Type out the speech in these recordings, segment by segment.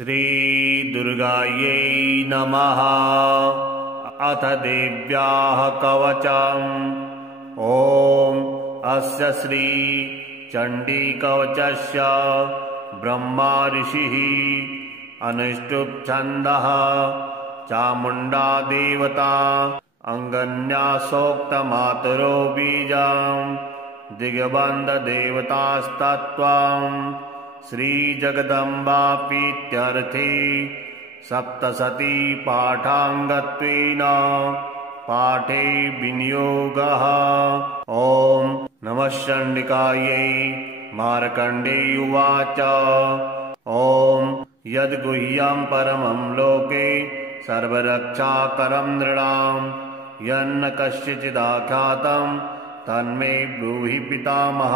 श्रीदुर्गायै नमः। अथ देव्याः कवचम्। ॐ अस्य श्री चण्डीकवचस्य ब्रह्मा ऋषिः अनुष्टुप् छन्दः चामुण्डा देवता अङ्गन्या सोक्तमातरो बीजम् दिग्बन्धदेवतास्तत्त्वम् श्रीजगदम्बापीत्यर्थे सप्तशती पाठाङ्गत्वेन पाठे विनियोगः। ॐ नमः चण्डिकायै। मार्कण्डेय उवाच ॐ यद्गुह्यं परमं लोके सर्वरक्षाकरं नृणां यन्न कस्यचिदाख्यातं तन्मे ब्रूहि पितामह।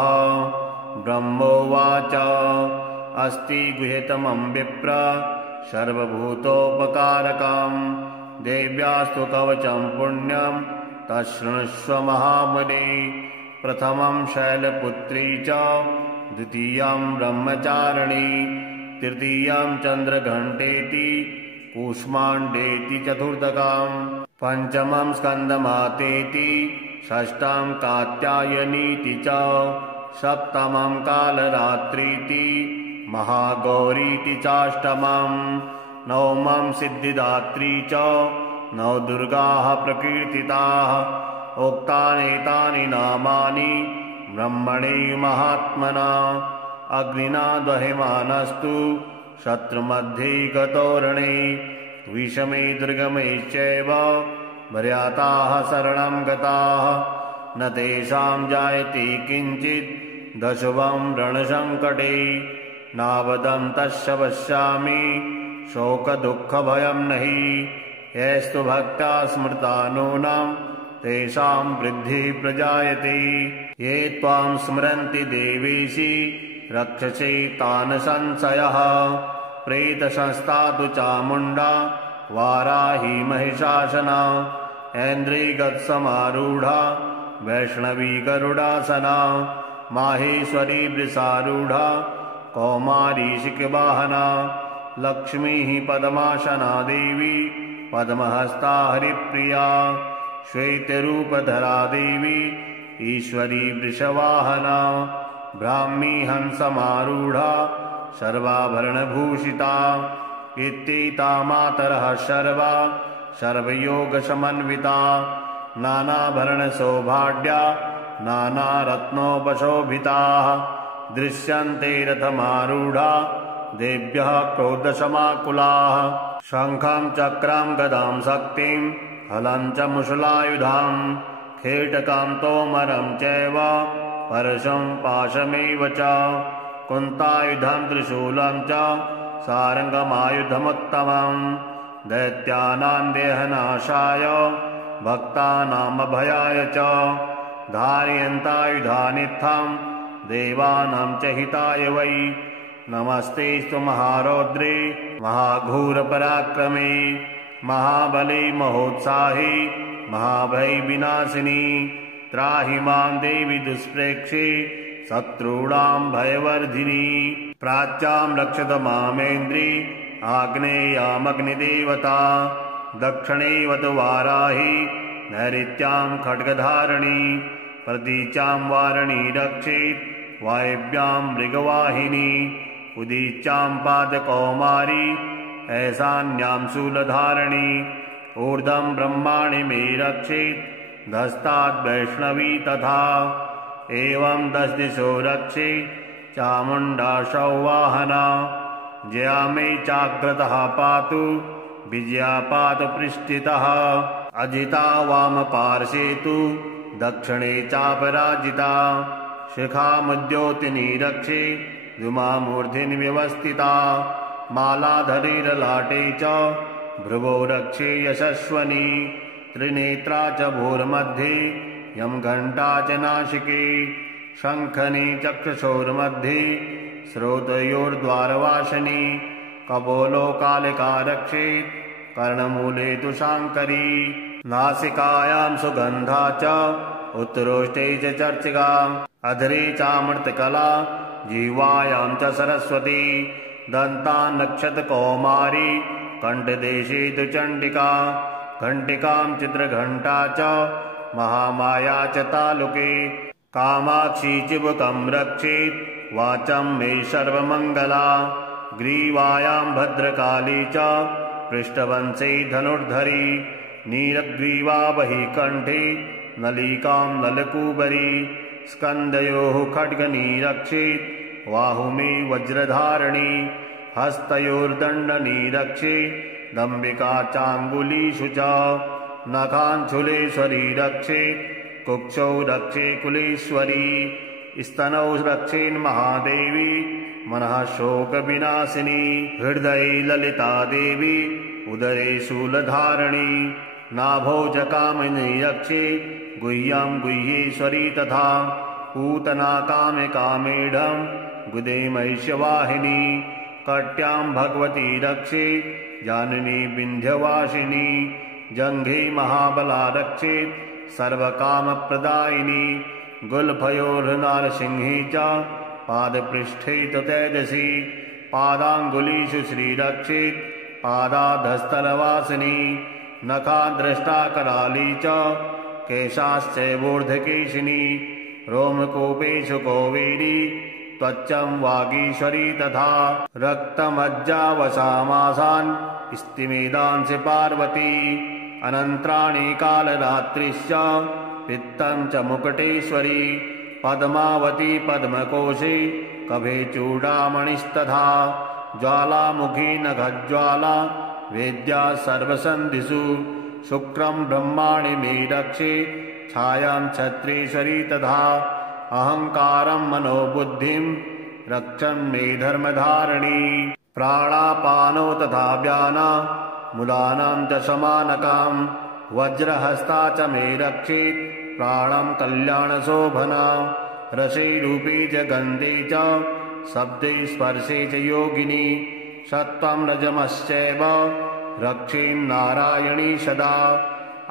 ब्रह्मोवाच अस्ति गुह्यतमं विप्र सर्वभूतोपकारकं देव्यास्तु कवचं पुण्यं तच्छृणुष्व महामुने। प्रथमं शैलपुत्री च द्वितीयं ब्रह्मचारिणी तृतीयं चन्द्रघण्टेति कूष्माण्डेति चतुर्थकं पञ्चमं स्कन्दमातेति षष्ठं कात्यायनीति च सप्तमं कालरात्रीति महागौरीति चाष्टमं नवमं सिद्धिदात्री च नवदुर्गाः प्रकीर्तिताः। उक्तानेतानि नामानि ब्रह्मणे महात्मना अग्निना दह्यमानस्तु शत्रुमध्ये गतोरणे विषमे दुर्गमेश्चैव मर्याताः शरणं गताः न तेषां जायते किञ्चित् दशवं रणसङ्कटे नावदं तस्य पश्यामि शोकदुःखभयं नहि यस्तु भक्त्या स्मृता नूनं तेषां वृद्धिः प्रजायते। ये त्वां स्मरन्ति देवेशि रक्षसे तान् संशयः प्रेतसंस्था तु चामुण्डा वाराही महिषासना ऐन्द्रियगतसमारूढा वैष्णवी गरुडासना माहेश्वरी वृषारूढा कौमारी शिखवाहना लक्ष्मीः पद्मासना देवी पद्महस्ता हरिप्रिया श्वेतरूपधरा देवी ईश्वरी वृषवाहना ब्राह्मी हंसमारूढा सर्वाभरणभूषिता इत्येता मातरः सर्वा सर्वयोगसमन्विता नानाभरणसौभाग्या नानारत्नोपशोभिताः दृश्यन्ते रथमारूढा देव्यः क्रोधसमाकुलाः शङ्खं चक्रं गदां शक्तिं हलं च मुशलायुधां खेटकं तोमरं चैव परशुं पाशमेव च कुन्तायुधं त्रिशूलं च सारङ्गमायुधमुत्तमं दैत्यानां देहनाशाय भक्तानामभयाय च धारयन्तायुधानित्थं देवानां च हिताय वै। नमस्तेस्तु महारौद्रे महाघोरपराक्रमे महाबले महोत्साहे महाभयविनाशिनी त्राहि मां देवि दुष्प्रेक्षे शत्रूणां भयवर्धिनी। प्राच्यां रक्षत मामेन्द्री आग्नेयामग्निदेवता दक्षिणेवत वाराही नैऋत्यां खड्गधारिणी प्रतीचां वारिणी रक्षेत् वायव्यां मृगवाहिनी उदीच्यां पादकौमारी ऐशान्यां शूलधारिणी ऊर्ध्वं ब्रह्माणि मे रक्षेत् धस्ताद् वैष्णवी तथा एवं दशदिशो रक्षे चामुण्डा सौवाहना जया मे चाग्रतः पातु विजया पातु पृष्ठितः अजिता वामपार्श्वे तु दक्षिणे चापराजिता शिखामुद्योतिनी रक्षे धूमामूर्ध्नि व्यवस्थिता मालाधरीरलाटे च भ्रुवो रक्षे यशस्वनी त्रिनेत्रा च भूर्मध्ये यं घण्टा च नासिके शङ्खनी चक्षुषोर्मध्ये श्रोतयोर्द्वारवासिनी कपोलो कालिका रक्षेत् कर्णमूले तु शाङ्करी नासिकायां सुगन्धा च उत्तरोष्टे च चर्चिका अधरे चामृतकला जिह्वायां च सरस्वती दन्तान् रक्षत कौमारी कण्ठदेशे तु चण्डिका घण्टिकां चित्रघण्टा च महामाया च तालुके कामाक्षी चिबुकं रक्षेत् वाचं मे सर्वमङ्गला ग्रीवायां भद्रकाली च पृष्ठवंशे धनुर्धरी नीलग्रीवा बहि कण्ठे नलिकां नलकूबरी स्कन्दयोः खड्गनीरक्षेत् बाहुमे वज्रधारिणी हस्तयोर्दण्डनी रक्षेत् दम्बिका चाङ्गुलीषु च नखाञ्छुलेश्वरी रक्षेत् कुक्षौ रक्षे कुलेश्वरी स्तनौ रक्षेन्महादेवी मनः शोकविनाशिनी हृदये ललिता देवी उदरे शूलधारिणी नाभौ च कामिनी रक्षेत् गुह्यां गुह्येश्वरी तथा पूतना कामेढं गुदे महिषवाहिनी कट्यां भगवती रक्षेत् जाननी विन्ध्यवासिनी जङ्घे महाबला रक्षेत् सर्वकामप्रदायिनी गुल्फयोर्नारसिंही च पादपृष्ठे तु तेजसी पादाङ्गुलीषु श्रीरक्षेत् पादाधस्तलवासिनी नखाद्रष्टा कराली च केशाश्चैवोर्ध्वकेशिनी रोमकूपेषु कोवेरी त्वचं वागीश्वरी तथा रक्तमज्जावसामासान् स्तिमेदांसि पार्वती अनन्त्राणि कालरात्रिश्च पित्तं च मुकुटेश्वरी पद्मावती पद्मकोशे कभे चूडामणिस्तथा ज्वालामुखी नखज्वाला वेद्या सर्वसन्धिषु शुक्रं ब्रह्माणि मे रक्षे छायां छत्रेश्वरी तथा अहङ्कारं मनोबुद्धिं रक्षन् मे धर्मधारिणी प्राणापानौ तथा व्याना मूलानां च समानकां वज्रहस्ता च मे रक्षेत् प्राणं कल्याणशोभना रसे रूपे च गन्धे च शब्दे स्पर्शे च योगिनी सत्त्वं रजमश्चैव रक्षेन्नारायणी सदा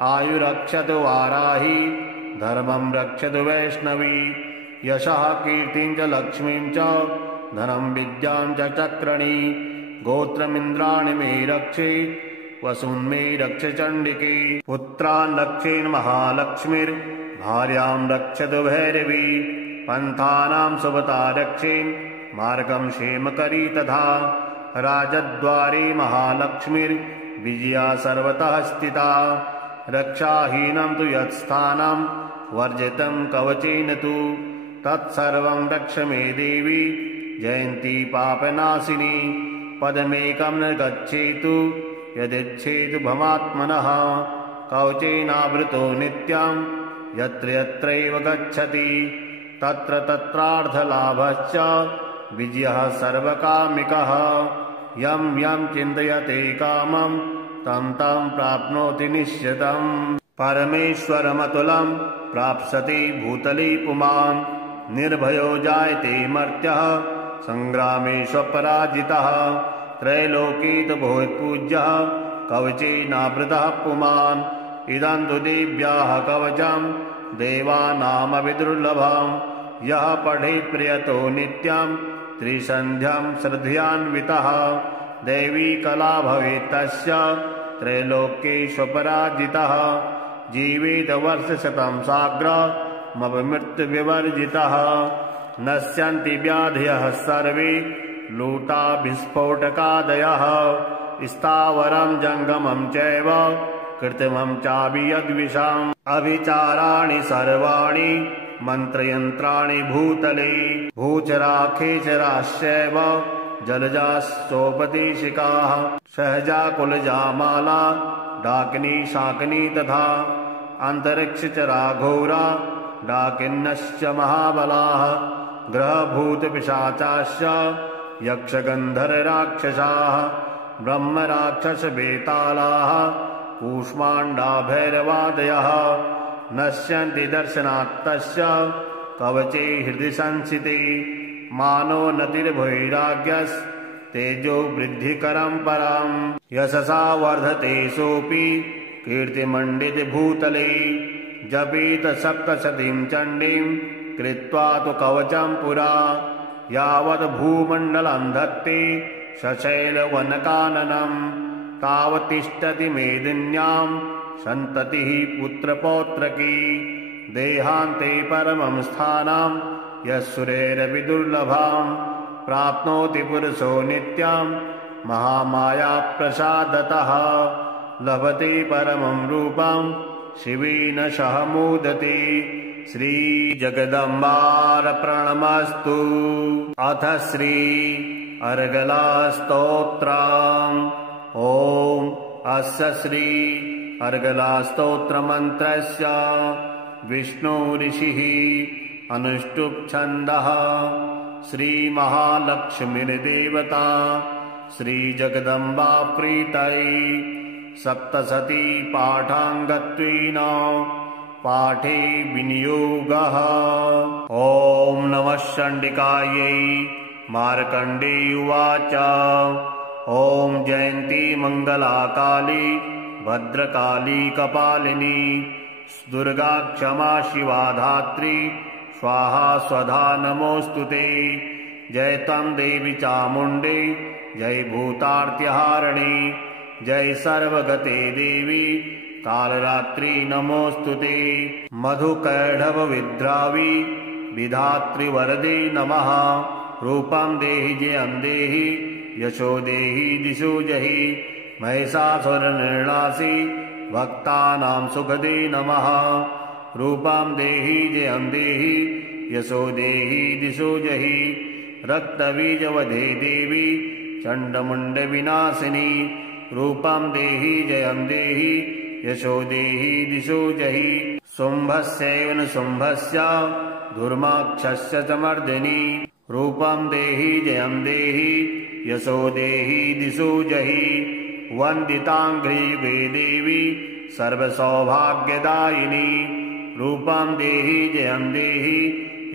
आयुरक्षतु वाराही धर्मं रक्षतु वैष्णवी यशः कीर्तिं च लक्ष्मीं च धनं विद्यां च चक्रणी गोत्रमिन्द्राणि मे रक्षेत् वसून् मे रक्ष चण्डिके पुत्रान् रक्षेन्महालक्ष्मीर्भार्यां रक्षतु भैरवी पन्थानां सुभता रक्षेन् मार्गं क्षेमकरी तथा राजद्वारे महालक्ष्मीर्विजया सर्वतः स्थिता रक्षाहीनं तु यत्स्थानं वर्जितं कवचेन तु तत्सर्वं रक्ष मे देवी जयन्ती पापनाशिनी पदमेकं न गच्छेतु यदिच्छेतु भवात्मनः कवचेनावृतो नित्यं यत्र यत्रैव गच्छति तत्र तत्रार्थलाभश्च विजयः सर्वकामिकः यं यं चिन्तयते कामं तं तं प्राप्नोति निश्चितम् परमेश्वरमतुलं प्राप्स्यति भूतले पुमान् निर्भयो जायते मर्त्यः सङ्ग्रामेष्वपराजितः त्रैलोके तु भूत्पूज्यः कवचेनावृतः पुमान् इदं तु देव्याः कवचं देवानामविदुर्लभम् यः पठेत् प्रियतो नित्यं त्रिसन्ध्यं श्रद्धयान्वितः दैवी कला भवेत् तस्य त्रैलोक्येष्वपराजितः जीवेत वर्षशतं साग्रमपमृत्युविवर्जितः नश्यन्ति व्याधयः सर्वे लूटाभिस्फोटकादयः स्थावरं जङ्गमं चैव कृत्रिमं चाभियद्विषम् अभिचाराणि सर्वाणि मन्त्रयन्त्राणि भूतले भूचराखेचराश्चैव जलजाश्चोपदेशिकाः सहजाकुलजामाला डाकिनी शाकिनी तथा अन्तरिक्षचराघोरा डाकिन्नश्च महाबलाः ग्रहभूतपिशाचाश्च यक्षगन्धर्वराक्षसाः ब्रह्मराक्षसबेतालाः कूष्माण्डा भैरवादयः नश्यन्ति दर्शनात्तस्य कवचे हृदि संस्थिते मानो नतिर्भैराग्यस्तेजो वृद्धिकरं परम् यशसा वर्धते सोऽपि कीर्तिमण्डितभूतले जपेत सप्तशतीं चण्डीं कृत्वा तु कवचं पुरा यावत् भूमण्डलं धत्ते शशैलवनकाननम् तावतिष्ठति मेदिन्याम् सन्ततिः पुत्रपौत्रकी देहान्ते परमं स्थानम् यस्सुरेरपि दुर्लभाम् प्राप्नोति पुरुषो नित्याम् महामायाप्रसादतः लभते परमं रूपम् शिवेन सह मोदते। श्रीजगदम्बार्पणमस्तु। अथ श्री अर्गलास्तोत्रम्। ॐ अस्य श्री अर्गलास्तोत्रमन्त्रस्य विष्णुऋषिः अनुष्टुप् छन्दः श्रीमहालक्ष्मीर्देवता श्रीजगदम्बा प्रीतये सप्तशती पाठाङ्गत्वेन पाठे विनियोगः। ॐ नमः चण्डिकायै। मार्कण्डेय उवाच ॐ जयन्ती मङ्गलाकाली भद्रकाली कपालिनी दुर्गा क्षमा शिवा धात्री स्वाहा स्वधा नमोऽस्तुते। जय त्वं देवी चामुण्डे जय भूतार्तिहारिणी जय सर्वगते देवी कालरात्रि नमोऽस्तुते। मधुकैढवविद्रावी विधातृवरदे नमः। रूपं देहि जयं देहि यशो देहि दिशो जहि महिषासुरनिर्णासि भक्तानां सुखदे नमः। रूपं देहि जयं देहि यशो देहि दिशो जहि रक्तबीजवधे देवी चण्डमुण्डविनाशिनी रूपं देहि जयं देहि यशो देहि दिशो जहि शुम्भस्यैव न शुम्भस्य धूर्माक्षस्य च मर्दिनी रूपं देहि जयं देहि यशो देहि दिशो जहि वन्दिताङ्घ्रियुगे देवी सर्वसौभाग्यदायिनी रूपं देहि जयं देहि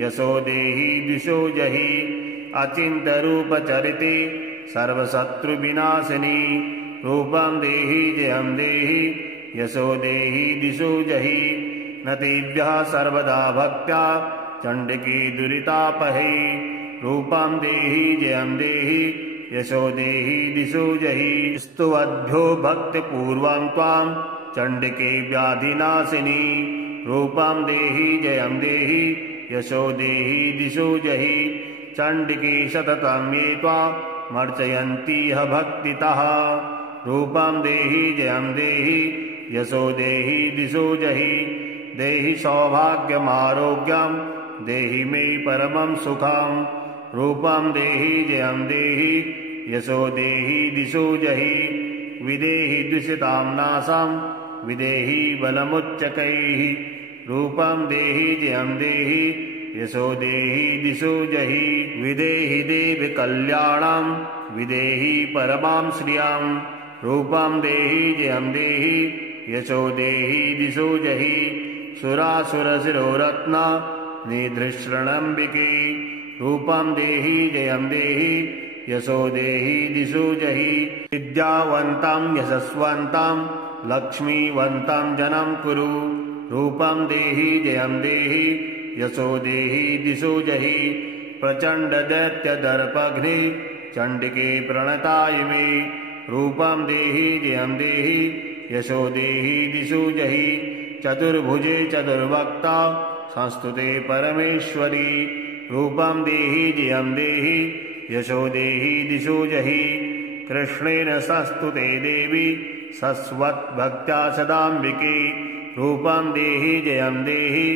यशो देहि दिशो जहि अचिन्त्यरूपचरिते सर्वशत्रुविनाशिनी रूपं देहि जयं देहि यशो देहि दिशो जहि नतेभ्यः सर्वदा भक्त्या चण्डिके दुरितापहे रूपं देहि जयं देहि यशो देहि दिशो जहि स्तुवद्भ्यो भक्तिपूर्वं त्वां चण्डिके व्याधिनाशिनी रूपं देहि जयं देहि यशो देहि दिशो जहि चण्डिके सततं ये त्वामर्चयन्तीह भक्तितः रूपं देहि जयं देहि यशो देहि दिशो जहि देहि सौभाग्यमारोग्यं देहि मे परमं सुखं रूपं देहि जयं देहि यशो देहि दिशो जहि विदेहि दुषितां नाशं विदेहि बलमुच्चकैः रूपं देहि जयं देहि यशो देहि दिशो जहि विदेहि देवि कल्याणं विदेहि परमां श्रियं रूपं देहि जयं देहि यशो देहि दिशो जहि सुरासुरशिरोरत्न निधृष्णम्बिके रूपं देहि जयं देहि यशो देहि दिशो जहि विद्यावन्तं यशस्वन्तं लक्ष्मीवन्तं जनं कुरु रूपं देहि जयं देहि यशो देहि दिशो जहि प्रचण्डदैत्यदर्पघ्ने चण्डिके प्रणताय मे रूपं देहि जयं देहि यशो देहि दिशो जहि चतुर्भुजे चतुर्वक्ता संस्तुते परमेश्वरी रूपं देहि जयं देहि यशो देहि दिशो जहि कृष्णेन संस्तुते देवी सस्वद्भक्त्या सदाम्बिके रूपं देहि जयं देहि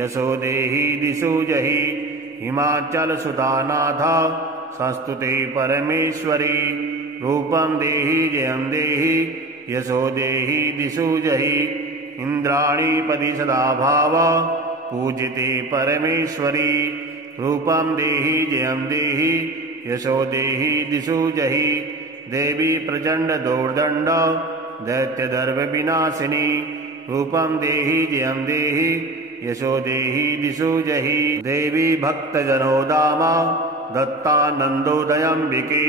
यशो देहि दिशो जहि हिमाचलसुतानाथ संस्तुते परमेश्वरी रूपं देहि जयं देहि यशो देहि दिशो जहि इन्द्राणीपति सदा भाव पूजिते परमेश्वरी रूपं देहि जयं देहि यशो देहि दिशो जहि देवी प्रचण्ड दोर्दण्ड दैत्यदर्भविनाशिनी रूपं देहि जयं देहि यशो देहि दिशो जहि देवी भक्तजनोदामा दत्तानन्दोदयम्बिके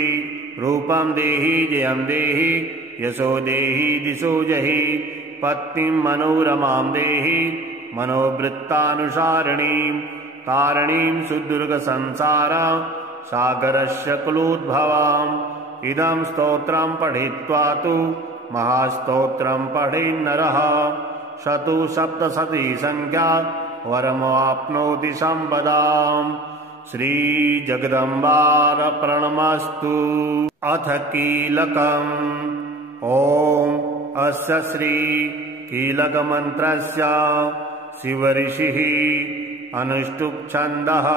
रूपं देहि जयं देहि यशो देहि दिशो जहि पत्नीं मनोरमां देहि मनोवृत्तानुसारिणीं तारिणीं सुदुर्गसंसार सागरस्य कुलोद्भवाम् इदं स्तोत्रं पठित्वा तु महास्तोत्रं पठेन्नरः शतुसप्तशती संख्या वरमवाप्नोति सम्पदाम्। श्रीजगदम्बार्पणमस्तु। अथ कीलकम्। ॐ अस्य श्री कीलकमन्त्रस्य शिवऋषिः अनुष्टुप् छन्दः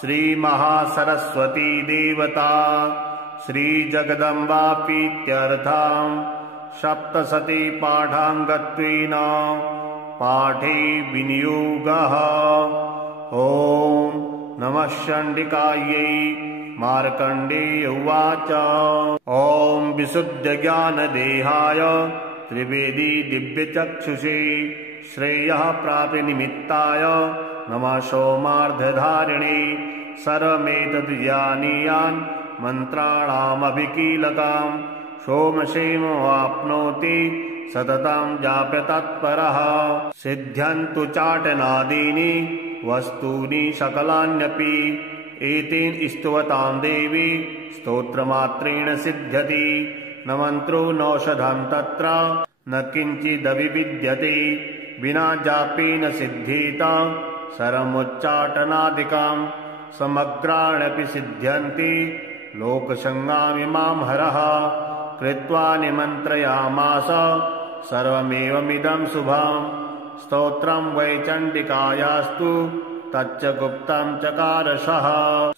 श्रीमहासरस्वती देवता श्रीजगदम्बाप्रीत्यर्थम् सप्तशती पाठाङ्गत्वेन पाठे विनियोगः। ॐ नमः चण्डिकायै। मार्कण्डेय उवाच। ॐ विशुद्धज्ञानदेहाय त्रिवेदी दिव्यचक्षुषे श्रेयः प्राप्तिनिमित्ताय नमः सोमार्धधारिणे सर्वमेतद्जानीयान् मन्त्राणामभिकीलकाम् सोमक्षेमवाप्नोति सततं जाप्यतत्परः। सिद्ध्यन्तु चाटनादीनि वस्तूनि सकलान्यपि एतेन स्तुवतां देवी स्तोत्रमात्रेण सिद्ध्यति। न मन्त्रो नौषधं तत्र न किञ्चिदभिविद्यते विना जापेन सिद्ध्येत सर्वमुच्चाटनादिकं समग्राण्यपि सिद्ध्यन्ति लोकसङ्गामिमां हरः। कृत्वा निमन्त्रयामास सर्वमेवमिदं शुभं स्तोत्रं वै चण्डिकायास्तु तच्च गुप्तं चकारसः।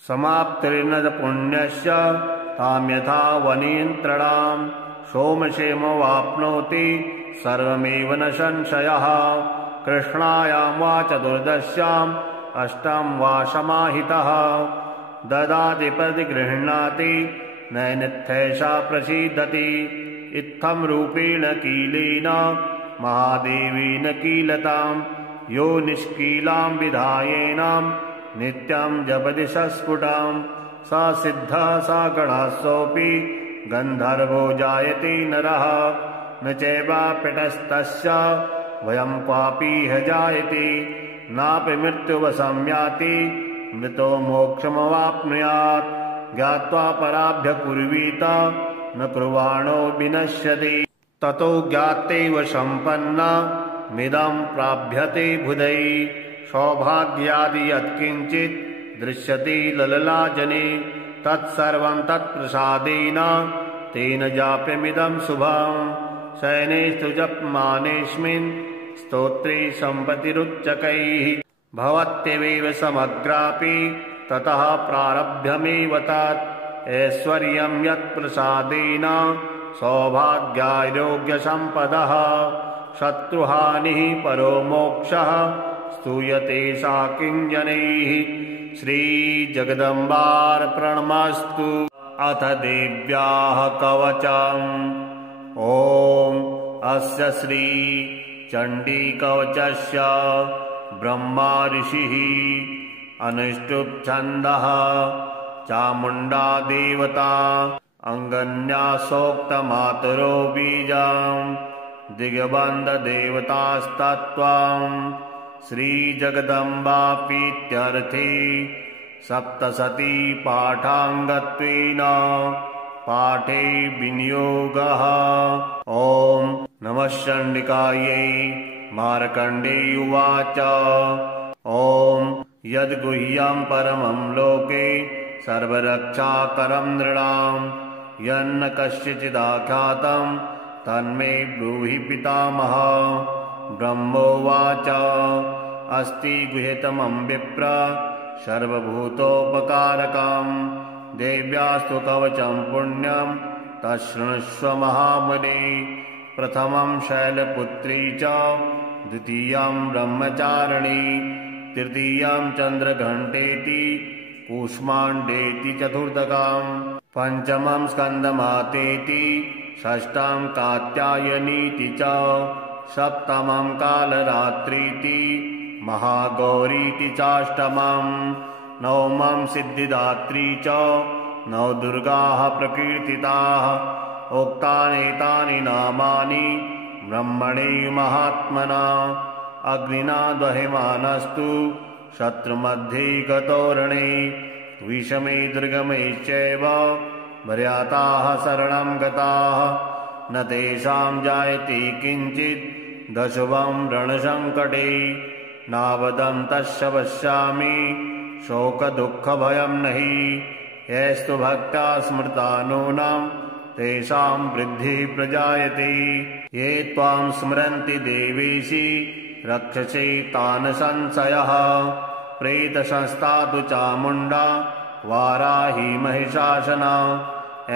समाप्तिर्न पुण्यस्य तां यथा वनियन्त्रणां सोमक्षेमवाप्नोति सर्वमेव न संशयः। कृष्णायां वा चतुर्दश्याम् अष्टं वा समाहितः ददाति प्रतिगृह्णाति नैनथैषा प्रसीदति। इत्थं रूपेण कीलेन महादेवीन कीलतां यो निष्कीलां विधायेनां नित्यं जपति सस्फुटां स सिद्धः स गणः गन्धर्वो जायते नरः न चैवाप्यतस्तस्य वयं क्वापि ह जायते नापि मृत्युवशं याति मृतो मोक्षमवाप्नुयात्। ज्ञात्वा पराभ्य कुर्वीत न कुर्वाणो विनश्यति ततो ज्ञात्यैव सम्पन्ना मिदं प्राप्यते बुधै। सौभाग्यादि यत्किञ्चित् दृश्यते लललाजने तत्सर्वं तत्प्रसादेन तेन जाप्यमिदं शुभं। शयनेषु जप्यमानेऽस्मिन् स्तोत्रे सम्पत्तिरुच्चकैः भवत्येव समग्रापि ततः प्रारभ्यमेव तत्। ऐश्वर्यं यत्प्रसादेन सौभाग्यारोग्यसम्पदः शत्रुहानिः परो मोक्षः स्तूयते सा किञ्जनैः। श्रीजगदम्बार्पणमस्तु। अथ देव्याः कवचम्। ॐ अस्य श्री चण्डीकवचस्य ब्रह्मा ऋषिः अनुष्टुप् छन्दः चामुण्डा देवता अङ्गन्यासोक्तमातरो बीजम् दिग्बन्धदेवतास्तत्त्वम्। श्रीजगदम्बाप्रीत्यर्थे सप्तशती पाठाङ्गत्वेन पाठे विनियोगः। ॐ नमः चण्डिकायै। मार्कण्डेय उवाच। ॐ यद्गुह्यं परमं लोके सर्वरक्षाकरं नृणां यन्न कस्यचिदाख्यातं तन्मे ब्रूहि पितामह। ब्रह्मोवाच। अस्ति गुह्यतमं विप्र सर्वभूतोपकारकं देव्यास्तु कवचं पुण्यं तच्छृणुष्व महामुने। प्रथमं शैलपुत्री च द्वितीयं ब्रह्मचारिणी तृतीयं चन्द्रघण्टेति कूष्माण्डेति चतुर्थकम् पञ्चमं स्कन्दमातेति षष्ठं कात्यायनीति च सप्तमं कालरात्रीति महागौरीति चाष्टमम् नवमं सिद्धिदात्री च नवदुर्गाः प्रकीर्तिताः। उक्तानेतानि नामानि ब्रह्मणे महात्मना अग्निना दह्यमानस्तु शत्रुमध्ये गतो रणे विषमे दुर्गमे चैव भर्याताः शरणं गताः न तेषां जायते किञ्चित् दशवं रणसङ्कटे नावदन्तस्य पश्यामि शोकदुःखभयं नहि यस्तु भक्त्या स्मृता नूनं तेषां वृद्धिः प्रजायते ये त्वां स्मरन्ति देवेशि रक्षसे तान् संशयः प्रेतसंस्था तु चामुण्डा वाराही महिषासना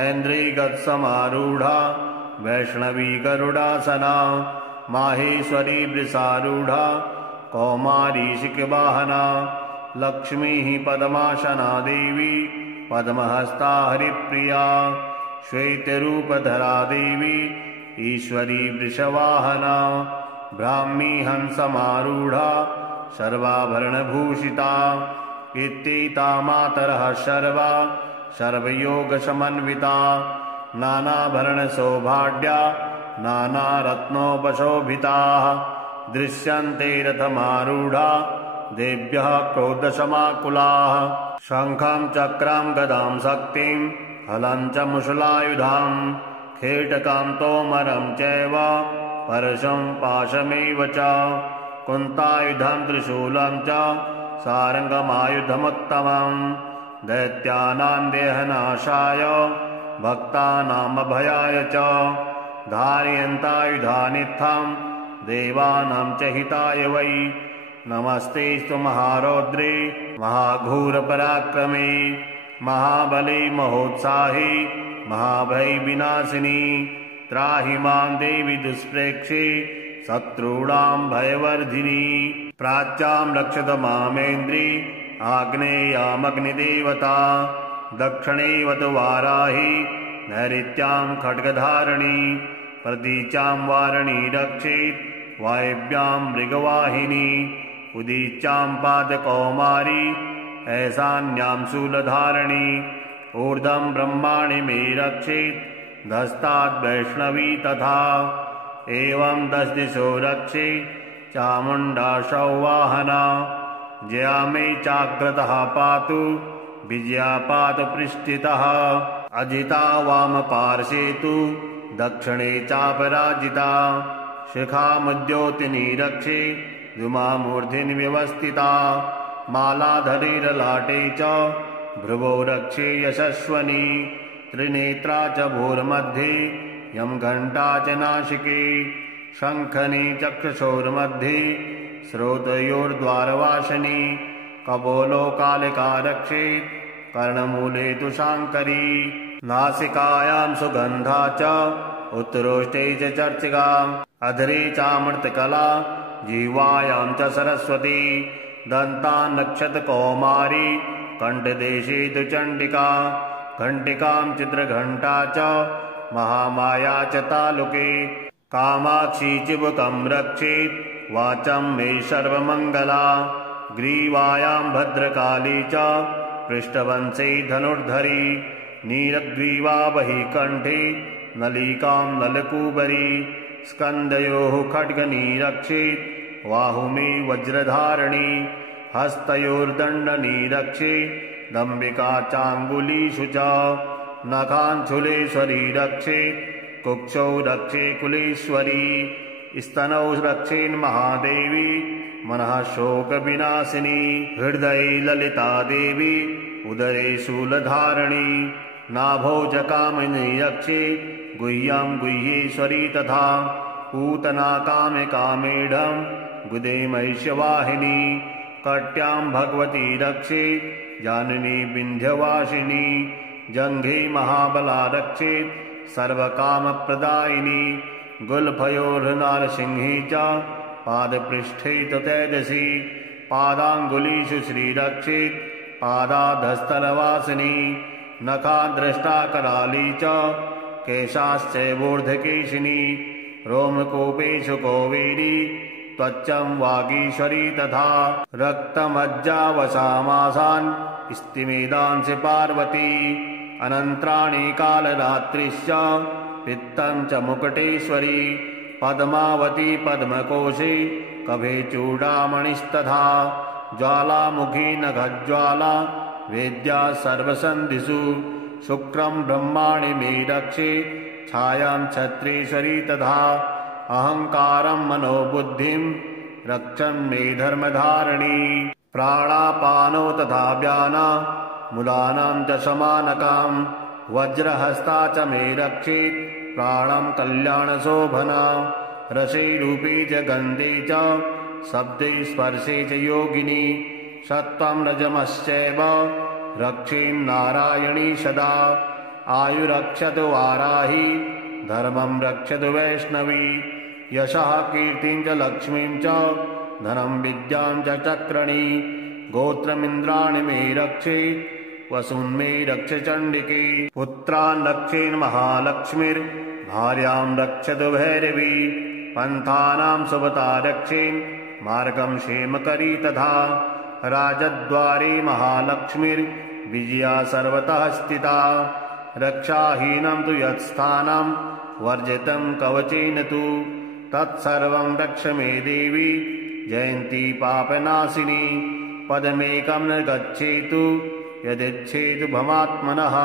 ऐन्द्रियगतसमारूढा वैष्णवी गरुडासना माहेश्वरी वृषारूढा कौमारी शिखवाहना लक्ष्मीः पद्मासना देवी पद्महस्ता हरिप्रिया श्वेतरूपधरा देवी ईश्वरी वृषवाहना ब्राह्मी हंसमारूढा सर्वाभरणभूषिता इत्येता मातरः सर्वा सर्वयोगसमन्विता नानाभरणसौभाग्या नानारत्नोपशोभिताः दृश्यन्ते रथमारूढा देव्यः क्रोधसमाकुलाः शङ्खं चक्रं गदां शक्तिं हलं च मुशलायुधां खेटकां तोमरं चैव परशुं पाशमेव च कुन्तायुधं त्रिशूलं च सारङ्गमायुधमुत्तमं दैत्यानां देहनाशाय भक्तानामभयाय च धारयन्तायुधानित्थं देवानां च हिताय वै नमस्तेस्तु महारौद्रे महाघोरपराक्रमे महाबले महोत्साहे महाभय विनाशिनी त्राहि मां देवि दुष्प्रेक्षे शत्रूणां भयवर्धिनी प्राच्यां रक्षत मामेन्द्री आग्नेयामग्निदेवता दक्षिणेवतु वाराही नैऋत्यां खड्गधारिणी प्रतीचां वारिणी रक्षेत् वायव्यां मृगवाहिनी उदीच्यां पादकौमारी ऐशान्यां शूलधारिणी ऊर्ध्वं ब्रह्माणि मे रक्षेत् धस्ताद् वैष्णवी तथा एवं 10 दिशो रक्षे चामुण्डा सौवाहना जया मे चाग्रतः पातु विजया पातु पृष्ठितः अजिता वामपार्श्वे तु दक्षिणे चापराजिता शिखामुद्योतिनी रक्षे धूमामूर्ध्नि व्यवस्थिता मालाधरीरलाटे च भ्रुवो रक्षे यशस्वनी त्रिनेत्रा च भूर्मध्ये यं घण्टा च नासिके शङ्खनी चक्षुषोर्मध्ये श्रोतयोर्द्वारवासिनी कपोलो कालिका रक्षेत् कर्णमूले तु शाङ्करी नासिकायां सुगन्धा च उत्तरोष्टे च चर्चिका अधरे चामृतकला जिह्वायां च सरस्वती दन्तान् रक्षत कौमारी कण्ठदेशे तु चण्डिका घण्टिकां चित्रघण्टा च महामाया च तालुके कामाक्षी चिबुकं रक्षेत् वाचं मे सर्वमङ्गला ग्रीवायां भद्रकाली च पृष्ठवंशे धनुर्धरी नीलग्रीवा बहि कण्ठे नलिकां ललकूबरी स्कन्दयोः खड्गनी रक्षेत् बाहुमे वज्रधारिणी हस्तयोर्दण्डनी रक्षेत् दम्बिका चाङ्गुलीषु च नखाञ्छुलेश्वरी रक्षेत् कुक्षौ रक्षे कुलेश्वरी स्तनौ रक्षेन्महादेवी मनः शोकविनाशिनी हृदये ललिता देवी उदरे शूलधारिणी नाभौ च कामिनी रक्षेत् गुह्यां गुह्येश्वरी तथा पूतना कामेढं गुदे महिषवाहिनी कट्यां भगवती रक्षेत् जाननी विन्ध्यवासिनी जङ्घे महाबला रक्षेत् सर्वकामप्रदायिनी गुल्फयोर्नारसिंही च पादपृष्ठे तु तेजसी पादाङ्गुलीषु श्रीरक्षेत् पादाधस्थलवासिनी नखाद्रष्टा कराली च केशाश्चैवोर्ध्वकेशिनी रोमकूपेषु कौवेरी त्वचं वागीश्वरी तथा रक्तमज्जावसामासान् स्तिमेदांसि पार्वती अनन्त्राणि कालरात्रिश्च पित्तं च मुकुटेश्वरी पद्मावती पद्मकोशे कभे चूडामणिस्तथा ज्वालामुखी नखज्वाला वेद्या सर्वसन्धिषु शुक्रं ब्रह्माणि मे रक्षे छायां छत्रेश्वरी तथा अहङ्कारं मनोबुद्धिं रक्षन् मे धर्मधारिणी प्राणापानो तथा व्याना मूलानां च समानकां वज्रहस्ता च मे रक्षेत् प्राणं कल्याणशोभना रसे रूपे च गन्धे च शब्दे स्पर्शे च योगिनी सत्त्वं रजमश्चैव रक्षेन्नारायणी सदा आयुरक्षतु वाराही धर्मं रक्षतु वैष्णवी यशः कीर्तिं च लक्ष्मीं च धनं विद्यां च चक्रणी गोत्रमिन्द्राणि मे रक्षे वसून् मे रक्ष चण्डिके पुत्रान् रक्षेन् महालक्ष्मीर्भार्यां रक्षतु भैरवी पन्थानां सुभता रक्षेन् मार्गं क्षेमकरी तथा राजद्वारे महालक्ष्मीर्विजया सर्वतः स्थिता रक्षाहीनं तु यत्स्थानं वर्जितं कवचेन तु तत्सर्वं रक्ष मे देवी जयन्ती पापनाशिनी पदमेकं न गच्छेतु यदिच्छेतु भवात्मनः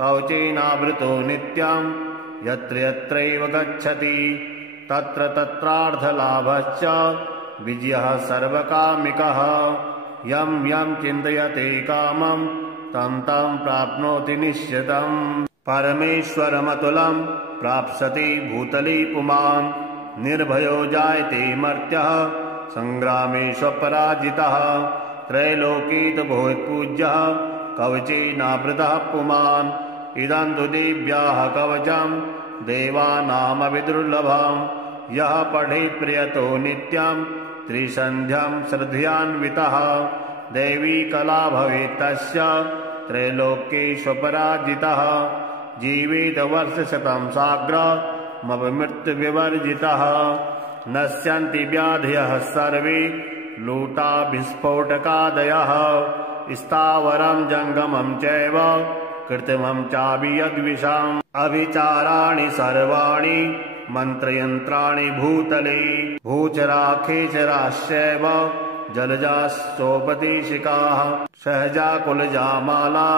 कवचेनावृतो नित्यं यत्र यत्रैव गच्छति तत्र तत्रार्थलाभश्च विजयः सर्वकामिकः यं यं चिन्तयते कामं तं तं प्राप्नोति निश्चितम् परमेश्वरमतुलं प्राप्स्यति भूतले पुमान् निर्भयो जायते मर्त्यः सङ्ग्रामेष्वपराजितः त्रैलोके तु भूत्पूज्यः कवचेनावृतः पुमान् इदं तु देव्याः कवचं देवानामपि दुर्लभम् यः पठेत् प्रियतो नित्यं त्रिसन्ध्यां श्रद्धयान्वितः दैवी कला भवेत् तस्य त्रैलोक्येष्वपराजितः जीवेत वर्षशतं साग्रमपमृत्युविवर्जितः नश्यन्ति व्याधयः सर्वे लूटाभिस्फोटकादयः स्थावरं जङ्गमं चैव कृत्रिमं चापि यद्विषाम् अभिचाराणि सर्वाणि मन्त्रयन्त्राणि भूतले भूचराखेचराश्चैव जलजाश्चोपदेशिकाः सहजाकुलजामाला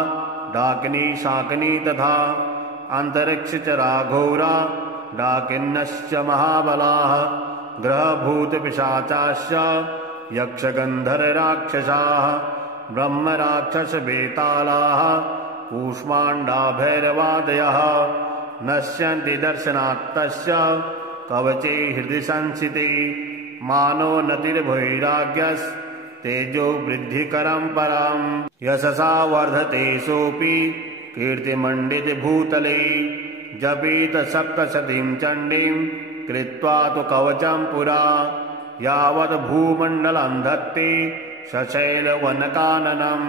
डाकिनी शाकिनी तथा अन्तरिक्षचराघोरा डाकिन्यश्च महाबलाः ग्रहभूतपिशाचाश्च यक्षगन्धर्वराक्षसाः ब्रह्मराक्षसवेतालाः कूष्माण्डा भैरवादयः नश्यन्ति दर्शनात्तस्य कवचे हृदि संस्थिते मानो नतिर्भैराग्यस्तेजो वृद्धिकरं परम् यशसा वर्धते सोऽपि कीर्तिमण्डितभूतले जपेत सप्तशतीं चण्डीं कृत्वा तु कवचं पुरा यावत् भूमण्डलं धत्ते सशैलवनकाननं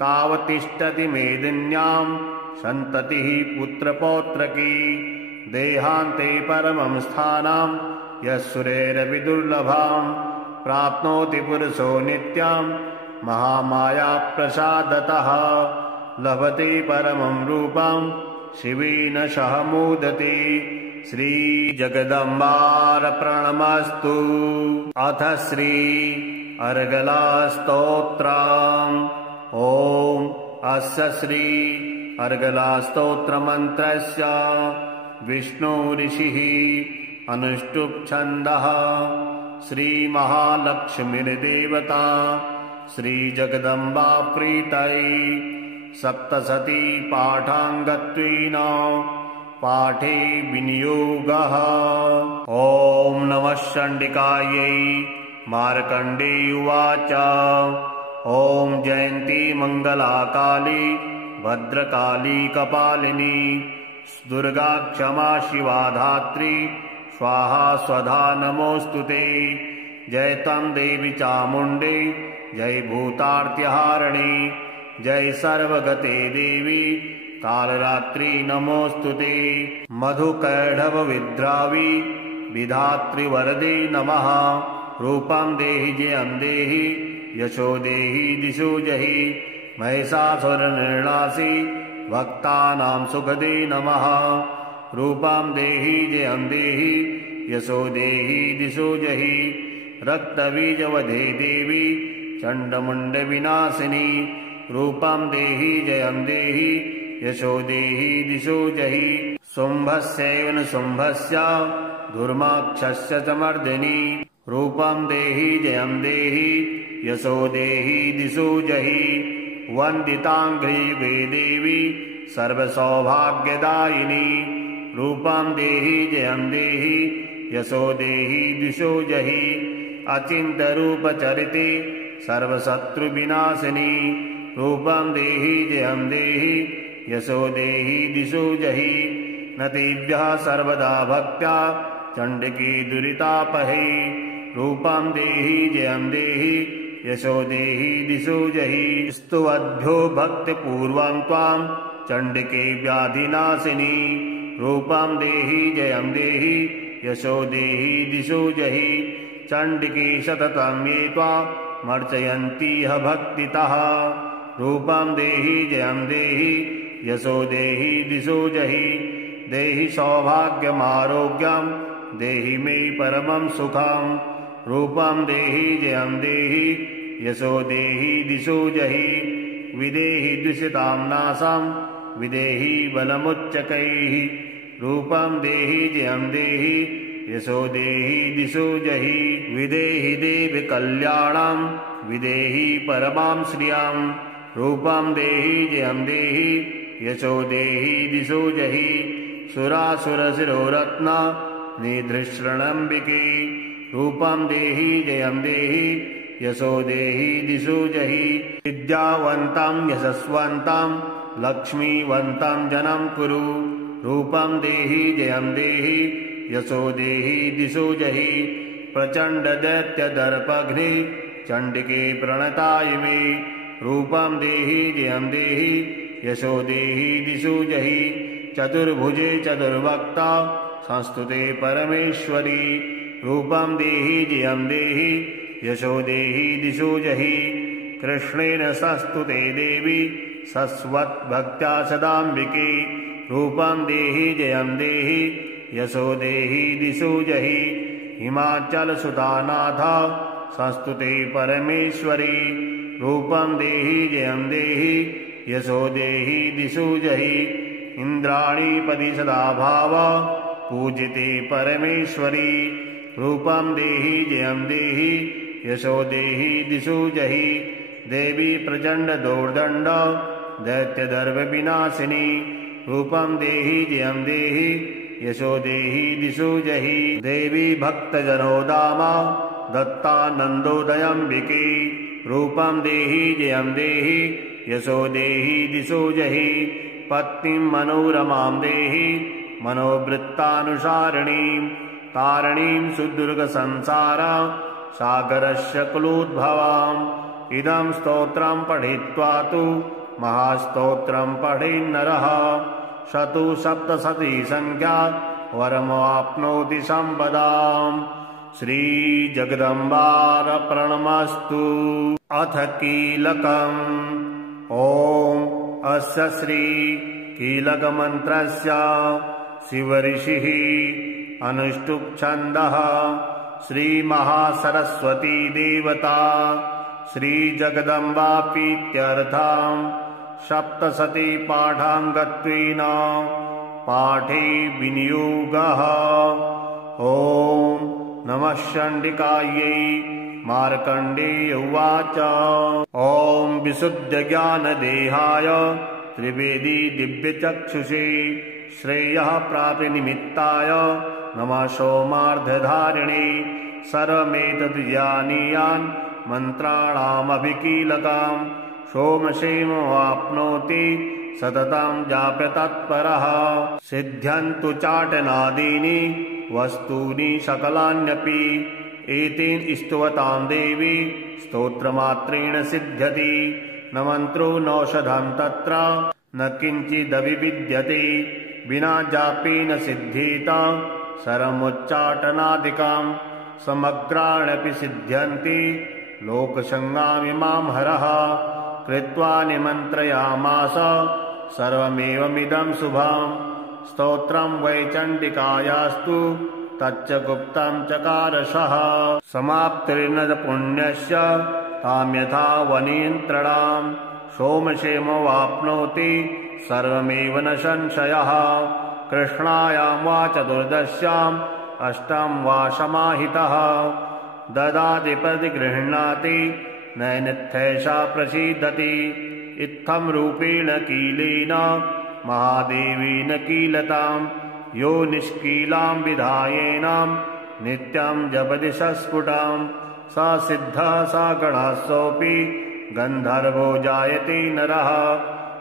तावत्तिष्ठति मेदिन्यां सन्ततिः पुत्रपौत्रकी देहान्ते परमं स्थानं यस्सुरैरपि दुर्लभं प्राप्नोति पुरुषो नित्यं महामायाप्रसादतः लभते परमं रूपं शिवेन सह मोदते श्रीजगदम्बार्पणमस्तु। अथ श्री अर्गलास्तोत्रम्। ॐ अस्य श्री अर्गलास्तोत्रमन्त्रस्य विष्णु ऋषिः अनुष्टुप् छन्दः श्रीमहालक्ष्मीर्देवता श्रीजगदम्बा प्रीतये सप्तशती पाठाङ्गत्वेन पाठे विनियोगः। ॐ नमः चण्डिकायै। मार्कण्डेय उवाच ॐ जयन्ती मङ्गलाकाली भद्रकाली कपालिनी दुर्गा क्षमा शिवा धात्री स्वाहा स्वधा नमोऽस्तु ते। जय त्वं देवी चामुण्डे जय भूतार्तिहारिणी जय सर्वगते देवी कालरात्रि नमोऽस्तु ते। मधुकैढवविद्रावी विधातृवरदे नमः। रूपं देहि जयं देहि यशो देहि दिशो जहि महिषासुरनिर्णासि भक्तानां सुखदे नमः। रूपं देहि जयं देहि यशो देहि दिशो जहि रक्तबीजवधे देवी चण्डमुण्डविनाशिनी। रूपं देहि जयं देहि यशो देहि दिशो जहि शुम्भस्यैव न शुम्भस्य धूर्माक्षस्य च मर्दिनि रूपं देहि जयं देहि यशो देहि दिशो जहि वन्दिताङ्घ्रियुगे देवी सर्वसौभाग्यदायिनी रूपं देहि जयं देहि यशो देहि दिशो जहि अचिन्त्यरूपचरिते सर्वशत्रुविनाशिनी रूपं देहि जयं देहि यशो देहि दिशो जहि न तेभ्यः सर्वदा भक्त्या चण्डिकी दुरितापहे रूपं देहि जयं देहि यशो देहि दिशो जहि स्तुवद्भ्यो भक्तिपूर्वं त्वां चण्डिके व्याधिनाशिनी रूपं देहि जयं देहि यशो देहि दिशो जहि चण्डिके सततं ये त्वामर्चयन्तीह भक्तितः रूपं देहि जयं देहि यशो देहि दिशो जहि देहि सौभाग्यमारोग्यं देहि मे परमं सुखं रूपं देहि जयं देहि यशो देहि दिशो जहि विदेहि दुषितां नाशं विदेहि बलमुच्चकैः रूपं देहि जयं देहि यशो देहि दिशो जहि विदेहि देवि कल्याणं विदेहि परमां श्रियं रूपं देहि जयं देहि यशो देहि दिशो जहि सुरासुरशिरोरत्न निधृष्णम्बिके रूपं देहि जयं देहि यशो देहि दिशो जहि विद्यावन्तं यशस्वन्तं लक्ष्मीवन्तं जनं कुरु रूपं देहि जयं देहि यशो देहि दिशो जहि प्रचण्ड दैत्यदर्पघ्ने चण्डिके प्रणताय मे रूपं देहि जयं देहि यशो देहि दिशो जहि चतुर्भुजे चतुर्वक्ता संस्तुते परमेश्वरी रूपं देहि जयं देहि यशो देहि दिशो जहि कृष्णेन संस्तुते देवी सस्वद्भक्त्या सदाम्बिके रूपं देहि जयं देहि यशो देहि दिशो जहि हिमाचलसुतानाथा संस्तुते परमेश्वरी रूपं देहि जयं देहि यशो देहि दिशो जहि इन्द्राणीपति सदा भावा पूजिते परमेश्वरी रूपं देहि जयं देहि यशो देहि दिशो जहि देवी प्रचण्ड दोर्दण्ड दैत्यदर्भविनाशिनी रूपं देहि जयं देहि यशो देहि दिशो जहि देवी भक्तजनोदामा दत्तानन्दोदयम्बिके रूपं देहि जयं देहि यशो देहि दिशो जहि पत्नीं मनोरमां देहि मनोवृत्तानुसारिणीं तारिणीं सुदुर्गसंसार सागरस्य कुलोद्भवाम् इदं स्तोत्रं पठित्वा तु महास्तोत्रं पठेन्नरः शतु सप्तशती संख्या वरमाप्नोति सम्पदाम् श्रीजगदम्बार्पणमस्तु। अथ कीलकम् ॐ अस्य श्री कीलकमन्त्रस्य शिवऋषिः अनुष्टुप् छन्दः श्रीमहासरस्वती देवता श्रीजगदम्बापीत्यर्थम् सप्तशती पाठाङ्गत्वेन पाठे विनियोगः। ॐ नमः चण्डिकायै। मार्कण्डेय उवाच ॐ विशुद्धज्ञानदेहाय त्रिवेदी दिव्यचक्षुषे श्रेयः प्राप्तिनिमित्ताय नमः सोमार्धधारिणे सर्वमेतद् जानीयान् मन्त्राणामभिकीलकाम् सोमक्षेमवाप्नोति सततं जाप्यतत्परः सिद्ध्यन्तु चाटनादीनि वस्तूनि सकलान्यपि एतेन स्तुवतां देवी स्तोत्रमात्रेण सिद्ध्यति न मन्त्रो नौषधं तत्र न किञ्चिदभिविद्यते विना जापेन सिद्ध्येत सर्वमुच्चाटनादिकं समग्राण्यपि सिद्ध्यन्ति लोकसङ्गामिमां हरः कृत्वा निमन्त्रयामास सर्वमेवमिदं शुभं स्तोत्रं वै चण्डिकायास्तु तच्च गुप्तं चकारसः समाप्तिर्न पुण्यस्य तां यथा वनियन्त्रणां सोमक्षेमवाप्नोति सर्वमेव न संशयः। कृष्णायां वा चतुर्दश्याम् अष्टं वा समाहितः। ददाति प्रतिगृह्णाति नैनित्यैषा प्रसीदति। इत्थं रूपेण कीलेन महादेवेन कीलताम् यो निष्कीलां विधायेनां नित्यं जपति सस्फुटाम्। स सिद्धः स गणः सोऽपि गन्धर्वो जायते नरः।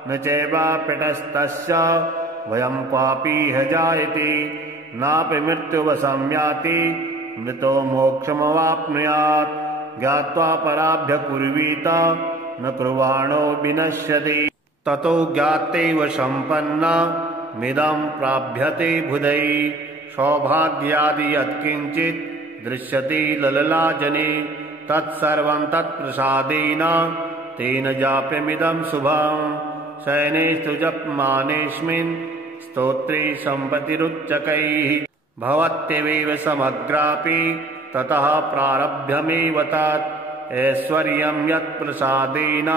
न चैवाप्यतस्तस्य वयं क्वापीह जायते। नापि मृत्युवसंयाति मृतो मोक्षमवाप्नुयात्। ज्ञात्वा पराभ्यकुर्वीत न कुर्वाणो विनश्यति। ततो ज्ञात्यैव सम्पन्नमिदं प्राप्यते बुधैः। सौभाग्यादि यत्किञ्चित् दृश्यते लललाजने तत्सर्वं तत्प्रसादेन तेन जाप्यमिदं शुभम्। शयनेषु जप्यमानेऽस्मिन् स्तोत्रे सम्पत्तिरुच्चकैः। भवत्येव समग्रापि ततः प्रारभ्यमेव तत्। ऐश्वर्यं यत्प्रसादेन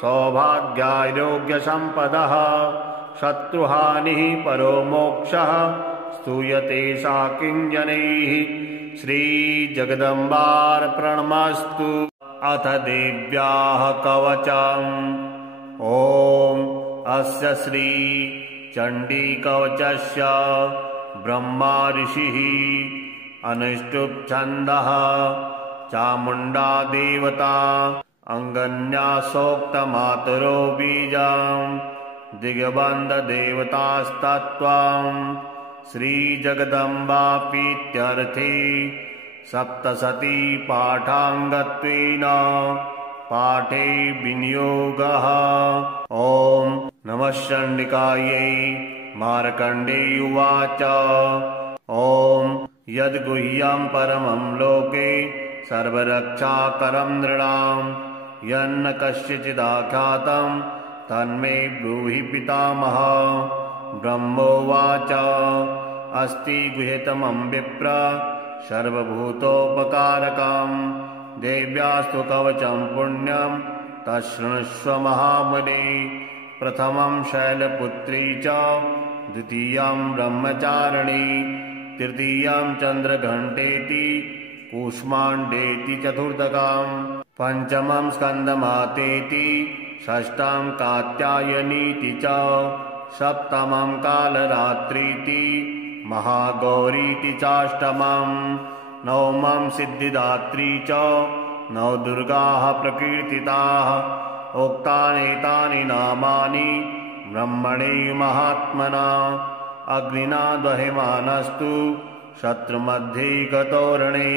सौभाग्यारोग्यसम्पदः। शत्रुहानिः परो मोक्षः स्तूयते सा किञ्जनैः। श्रीजगदम्बार्पणमस्तु। अथ देव्याः कवचम्। ॐ अस्य श्री चण्डीकवचस्य ब्रह्मा ऋषिः अनुष्टुप् छन्दः चामुण्डा देवता अङ्गन्यासोक्तमातरो बीजम् दिग्बन्धदेवतास्तत्त्वम् श्रीजगदम्बापीत्यर्थे सप्तशती पाठाङ्गत्वेन पाठे विनियोगः। ॐ नमः चण्डिकायै। मार्कण्डेय उवाच ॐ यद्गुह्यं परमं लोके सर्वरक्षाकरं नृणां यन्न कस्यचिदाख्यातं तन्मे ब्रूहि पितामह। ब्रह्मोवाच अस्ति गुह्यतमं विप्र सर्वभूतोपकारकं देव्यास्तु कवचं पुण्यं तच्छृणुष्व महामुने। प्रथमं शैलपुत्री च द्वितीयं ब्रह्मचारिणी तृतीयं चन्द्रघण्टेति कूष्माण्डेति चतुर्थकं पञ्चमं स्कन्दमातेति षष्ठं कात्यायनीति च सप्तमं कालरात्रीति महागौरीति चाष्टमं नवमं सिद्धिदात्री च नवदुर्गाः प्रकीर्तिताः। उक्तानेतानि नामानि ब्रह्मणे महात्मना अग्निना दह्यमानस्तु शत्रुमध्ये गतोरणे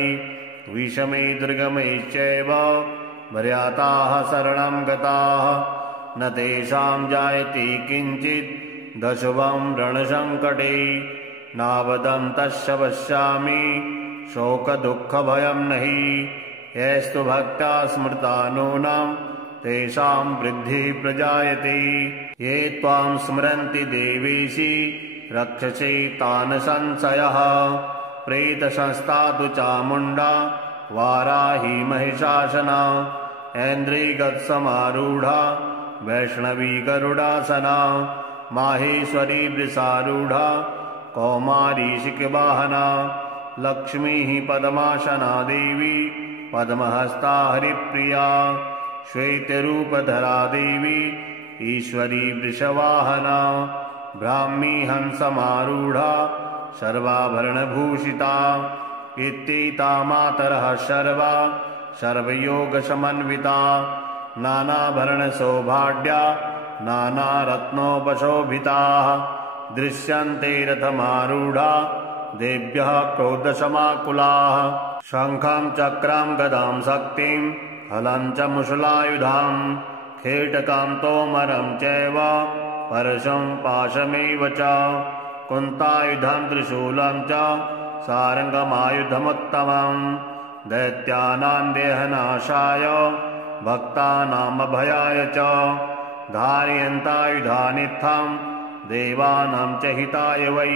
विषमे दुर्गमे चैव मर्याताः शरणं गताः न तेषां जायते किञ्चित् दशवं रणसङ्कटे नावदं तस्य पश्यामि शोकदुःखभयं नहि यैस्तु भक्त्या स्मृता नूनं तेषां वृद्धिः प्रजायते ये त्वां स्मरन्ति देवेशि रक्षसे तान् संशयः प्रेतसंस्था तु चामुण्डा वाराही महिषासना ऐन्द्रियगतसमारूढा वैष्णवी गरुडासना माहेश्वरी वृषारूढा कौमारी शिखवाहना लक्ष्मीः पद्मासना देवी पद्महस्ता हरिप्रिया श्वेतरूपधरा देवी ईश्वरी वृषवाहना ब्राह्मी हंसमारूढा सर्वाभरणभूषिता इत्येता मातरः सर्वा सर्वयोगसमन्विता नानाभरणसौभाढ्या नानारत्नोपशोभिताः दृश्यन्ते रथमारूढा देव्यः क्रोधसमाकुलाः शङ्खं चक्रं गदां शक्तिं हलं च मुशलायुधां खेटकां तोमरं चैव परशुं पाशमेव च कुन्तायुधं त्रिशूलं च सारङ्गमायुधमुत्तमं दैत्यानां देहनाशाय भक्तानामभयाय च धारयन्तायुधानित्थं देवानां च हिताय वै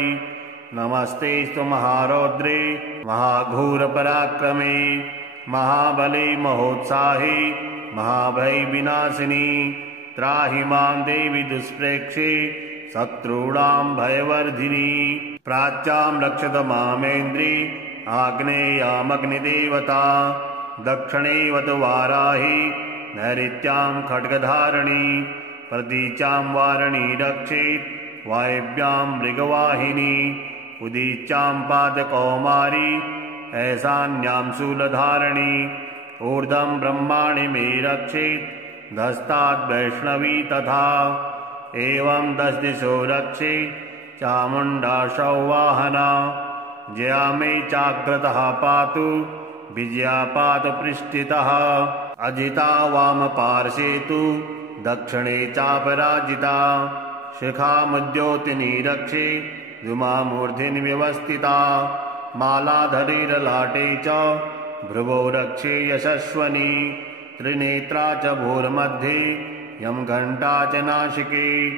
नमस्तेस्तु महारौद्रे महाघोरपराक्रमे महाबले महोत्साहे महाभयविनाशिनी त्राहि मां देवि दुष्प्रेक्षे शत्रूणां भयवर्धिनी। प्राच्यां रक्षत मामेन्द्री आग्नेयामग्निदेवता। दक्षिणेवत वाराही नैऋत्यां खड्गधारिणी। प्रतीच्यां वारिणी रक्षेत् वायव्यां मृगवाहिनी। उदीच्यां पादकौमारी ऐशान्यां शूलधारिणी। ऊर्ध्वं ब्रह्माणि मे रक्षेत् धस्ताद् वैष्णवी तथा। एवं 10 दिशो रक्षे चामुण्डा सौवाहना। जया मे चाग्रतः पातु विजया पादपृष्ठितः। अजिता वामपार्श्वे तु दक्षिणे चापराजिता। शिखामुद्योतिनी रक्षे द्युमामूर्ध्नि व्यवस्थिता। मालाधरीरलाटे च भ्रुवो रक्षे यशस्वनी। त्रिनेत्रा च भूर्मध्ये यं घण्टा च नासिके।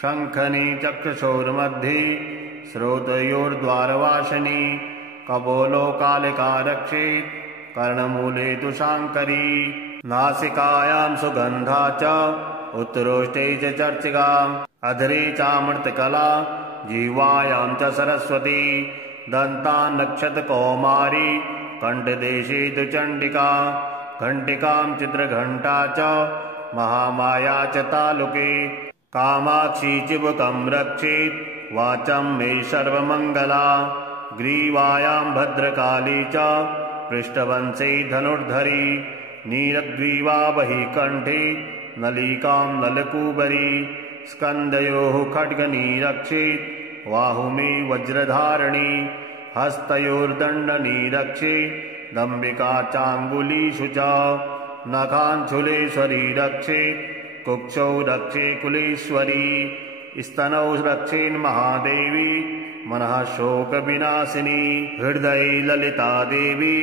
शङ्खनी चक्षुषोर्मध्ये श्रोतयोर्द्वारवासिनी। कपोलो कालिका रक्षेत् कर्णमूले तु शाङ्करी। नासिकायां सुगन्धा च उत्तरोष्टे च चर्चिका। अधरे चामृतकला जिह्वायां च सरस्वती। दन्तान् रक्षत कौमारी कण्ठदेशे तु चण्डिका। घण्टिकां चित्रघण्टा च महामाया च तालुके। कामाक्षी चिबुकं रक्षेत् वाचं मे सर्वमङ्गला। ग्रीवायां भद्रकाली च पृष्ठवंशे धनुर्धरी। नीलग्रीवा बहि कण्ठे नलिकां नलकूबरी। स्कन्धयोः खड्गनी रक्षेत् बाहुमे वज्रधारिणी। हस्तयोर्दण्डनी रक्षे दम्बिका चाङ्गुलीषु च। नखाञ्चुलेश्वरी रक्षे कुक्षौ रक्षे कुलेश्वरी। स्तनौ रक्षेन्महादेवी मनः शोकविनाशिनी। हृदये ललिता देवी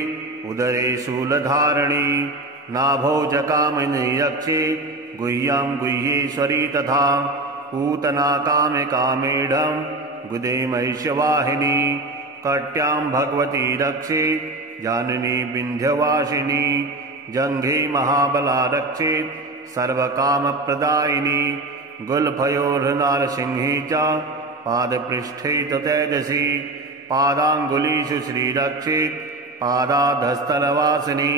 उदरे शूलधारिणी। नाभौ च कामिनी रक्षे गुह्यां गुह्येश्वरी तथा। पूतना कामेढं गुदे महिषवाहिनी। कट्यां भगवती रक्षे जाननी विन्ध्यवासिनी। जङ्घे महाबला रक्षेत् सर्वकामप्रदायिनी। गुल्फयोर्नारसिंही च पादपृष्ठे तु तेजसी। पादाङ्गुलीषु श्रीरक्षेत् पादाधस्तनवासिनी।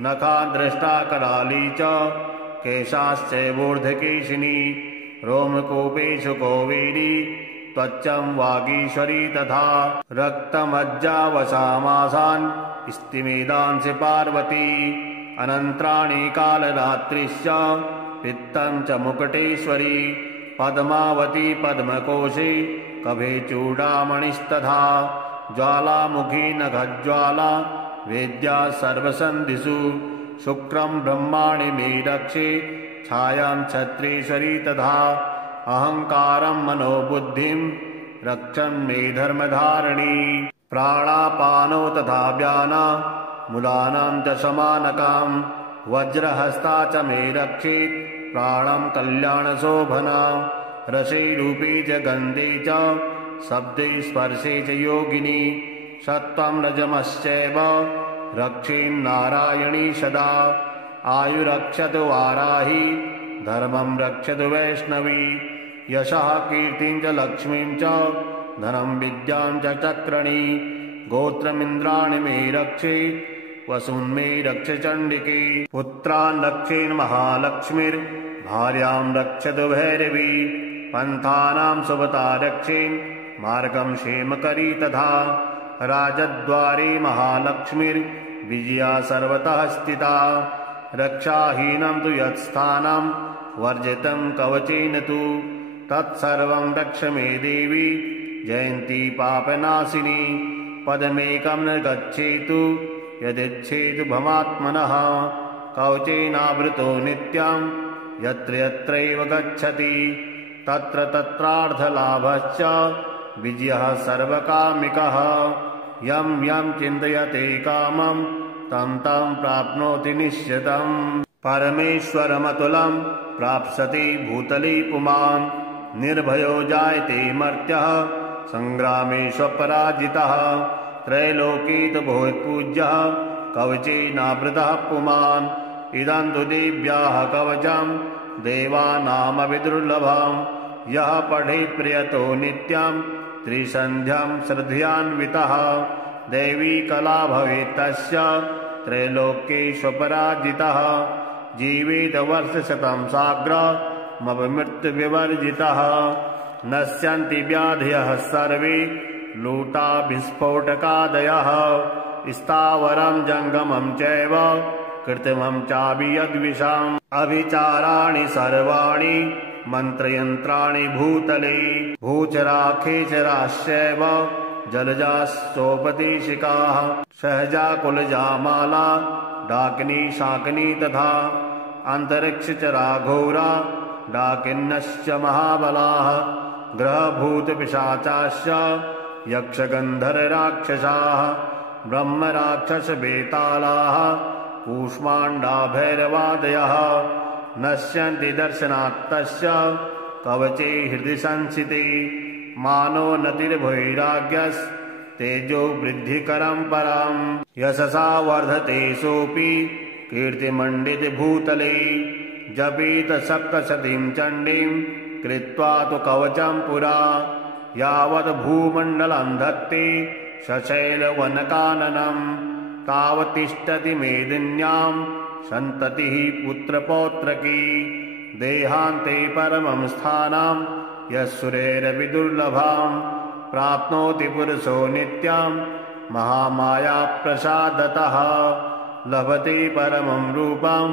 नखाद्रष्टा कराली च केशाश्चैवोर्ध्वकेशिनी। रोमकूपेषु कौवेरी त्वचं वागीश्वरी तथा। रक्तमज्जावसामासान् स्तिमेदांसि पार्वती। अनन्त्राणि कालरात्रिश्च पित्तं च मुकुटेश्वरी। पद्मावती पद्मकोशे कभे चूडामणिस्तथा। ज्वालामुखी नखज्वाला वेद्या सर्वसन्धिषु। शुक्रं ब्रह्माणि मे रक्षे छायां छत्रेश्वरी तथा। अहङ्कारं मनोबुद्धिं रक्षन् मे धर्मधारिणी। प्राणापानौ तथा व्याना मूलानां च समानकां। वज्रहस्ता च मे रक्षेत् प्राणं कल्याणशोभना। रसे रूपे च गन्धे च शब्दे स्पर्शे च योगिनी। सत्त्वं रजमश्चैव रक्षेन्नारायणी सदा। आयुरक्षतु वाराही धर्मं रक्षतु वैष्णवी। यशः कीर्तिं च लक्ष्मीं च धनं विद्यां च चक्रणी। गोत्रमिन्द्राणि मे रक्षे वसून्मे रक्ष चण्डिके। पुत्रान् रक्षेन्महालक्ष्मीर्भार्यां रक्षतु भैरवी। पन्थानां सुभता रक्षेन् मार्गं क्षेमकरी तथा। राजद्वारे महालक्ष्मीर्विजया सर्वतः स्थिता। रक्षाहीनं तु यत्स्थानं वर्जितं कवचेन तु। तत्सर्वं रक्ष मे देवी जयन्ती पापनाशिनी। पदमेकं न गच्छेतु यदिच्छेतु भमात्मनः। कवचेनावृतो नित्यं यत्र यत्रैव गच्छति। तत्र तत्रार्थलाभश्च विजयः सर्वकामिकः। यं यं चिन्तयते कामं तं तं प्राप्नोति निश्चितम्। परमेश्वरमतुलं प्राप्स्यति भूतले पुमान्। निर्भयो जायते मर्त्यः सङ्ग्रामेष्वपराजितः। त्रैलोके तु भूत्पूज्यः कवचेनावृतः पुमान्। इदं तु देव्याः कवचं देवानामपि दुर्लभम् यः पठेत् प्रियतो नित्यम् त्रिसन्ध्यां श्रद्धयान्वितः देवी कला भवेत् तस्य त्रैलोक्येष्वपराजितः जीवेत वर्षशतं साग्रमपमृत्युविवर्जितः नश्यन्ति व्याधयः सर्वे लूटा विस्फोटकादयः स्थावरं जङ्गमं चैव कृत्रिमं चापि यद्विषाम् अभिचाराणि सर्वाणि मन्त्रयन्त्राणि भूतले भूचराखेचराश्चैव जलजाश्चोपदेशिकाः सहजाकुलजामाला डाकिनी शाकिनी तथा अन्तरिक्षचराघोरा डाकिन्नश्च महाबलाः ग्रहभूतपिशाचाश्च यक्षगन्धर्वराक्षसाः ब्रह्मराक्षसबेतालाः कूष्माण्डाभैरवादयः नश्यन्ति दर्शनात्तस्य कवचे हृदि संस्थिते मानो नतिर्भैराग्यस्तेजो वृद्धिकरं परम् यशसा वर्धते सोऽपि कीर्तिमण्डितभूतले जपेत सप्तशतीं चण्डीं कृत्वा तु कवचं पुरा यावत् भूमण्डलं धत्ते सशैलवनकाननम् तावत्तिष्ठति मेदिन्यां सन्ततिः पुत्रपौत्रकी देहान्ते परमं स्थानं यस्सुरैरपि दुर्लभं प्राप्नोति पुरुषो नित्यं महामायाप्रसादतः लभते परमं रूपं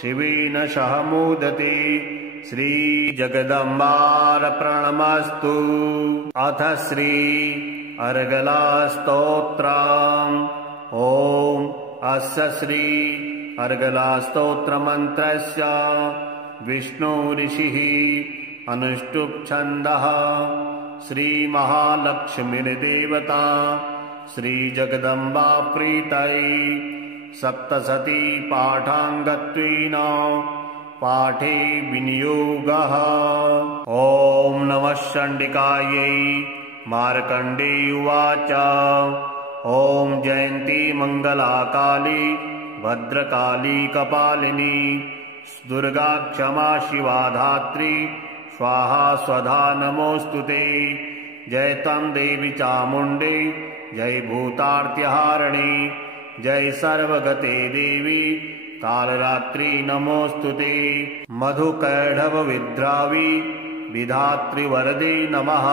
शिवेन सह मोदते श्रीजगदम्बार्पणमस्तु। अथ श्री अर्गलास्तोत्रम्। ॐ अस्य श्री अर्गलास्तोत्रमन्त्रस्य विष्णुऋषिः अनुष्टुप् छन्दः श्रीमहालक्ष्मीर्देवता श्रीजगदम्बा प्रीतये सप्तशती पाठाङ्गत्वेन पाठे विनियोगः। ॐ नमः चण्डिकायै। मार्कण्डेय उवाच ॐ जयन्ती मङ्गला काली भद्रकाली कपालिनी दुर्गा क्षमा शिवा धात्री स्वाहा स्वधा नमोऽस्तु ते। जय त्वं देवी चामुण्डे जय भूतार्तिहारिणी जय सर्वगते देवी कालरात्रि नमोऽस्तु ते। मधुकैढवविद्रावी विधातृवरदे नमः।